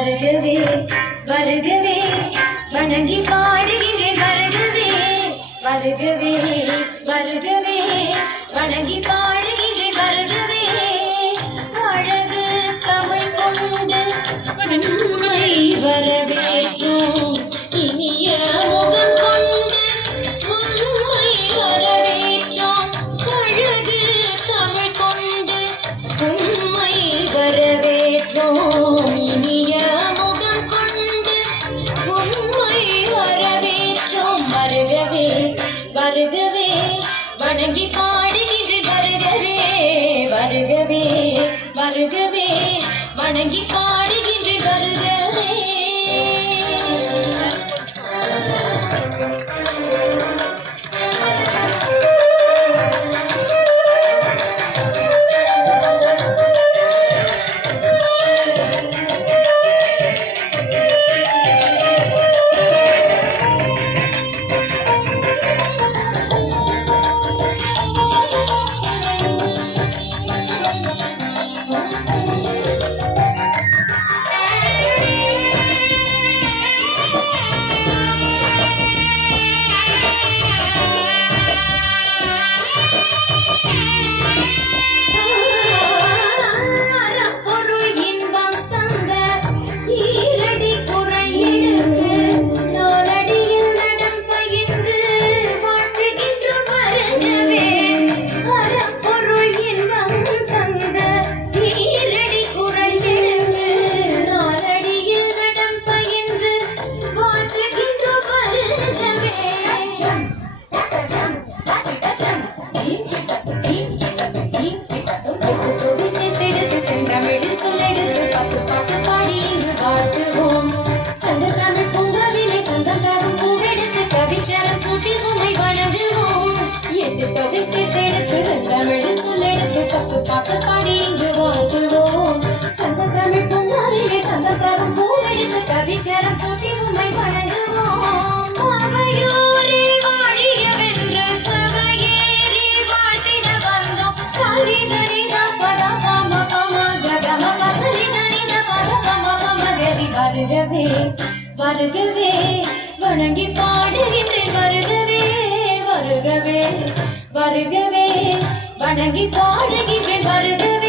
வருகவே வருகவே வணங்கி பாடுகிறேன் வருகவே வருகவே வருகவே வணங்கி பாடுகிறேன் வருகவே அழகு தமிழ் கொண்டு உண்மை வரவேற்றோம் இனிய முகம் கொண்டு உண்மை வரவேற்றோம் அழகு தமிழ் கொண்டு உண்மை வரவேற்றோம் இனிய முகம் கொண்டு உண்மை வரவேற்றோம் வருகவே வருகவே வணங்கி பாடுகின்ற வருகவே வருகவே வருகவே வணங்கி பாடுகின்ற வருகவே பாட்டு பாடி இங்கு வாழ்த்துவோம் சங்கம் தமிழ் பொங்கலிலே சங்கம் தரும் பூவெடுத்து கவிச்சரம் சூட்டி உண்மை வணங்குவோம் அவையோரே வாழியவென்று சபையேறி வாழ்த்திட வந்தோம் சாலிதரித பரம பமகதம பதலிதரித பரம பமகரி வருகவே வருகவே வணங்கி பாடுகின்றேன் வருகவே வருகவே வருகவே வணங்கி பாடுகின்றேன் வருகவே